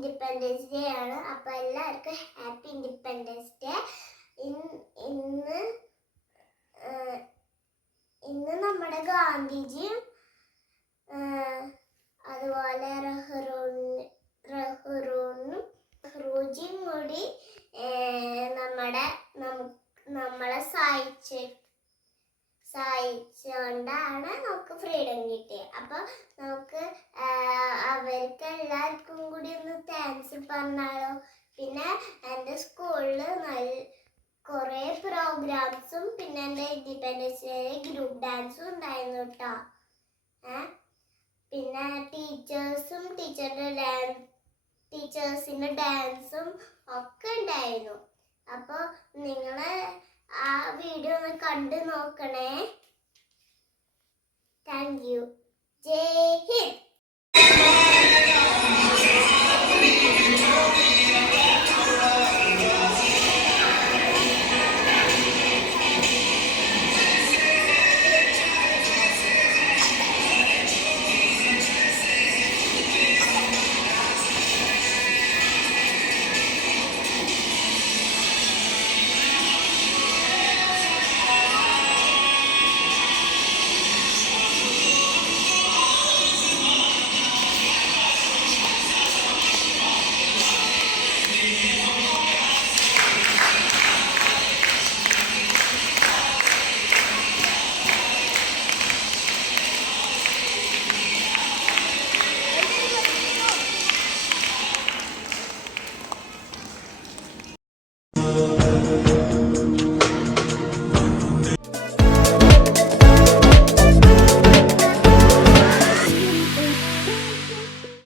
Independence day ആണ്. അപ്പോൾ എല്ലാവർക്കും ഹാപ്പി ഇൻഡിപെൻഡൻസ് ഡേ. ഇന്ന് നമ്മുടെ ഗാന്ധിജിയും അതുപോലെ നെഹ്റുജിയും കൂടി നമ്മളെ സഹായിച്ചുകൊണ്ടാണ് നമുക്ക് ഫ്രീഡം കിട്ടിയത്. അപ്പോൾ നമുക്ക് അവർക്ക് എല്ലാവർക്കും കൂടി ഒന്ന് താങ്ക്സ് പറഞ്ഞാലോ. പിന്നെ എൻ്റെ സ്കൂളിൽ കുറേ പ്രോഗ്രാംസും പിന്നെ എൻ്റെ ഇൻഡിപെൻഡൻസ് ഡേ ഗ്രൂപ്പ് ഡാൻസും ഉണ്ടായിരുന്നു കേട്ടോ. പിന്നെ ടീച്ചേഴ്സിൻ്റെ ഡാൻസും ഒക്കെ ഉണ്ടായിരുന്നു. അപ്പോൾ നിങ്ങൾ ആ വീഡിയോ ഒന്ന് കണ്ടു നോക്കണേ. Thank you. ജയ് ഹിന്ദ്.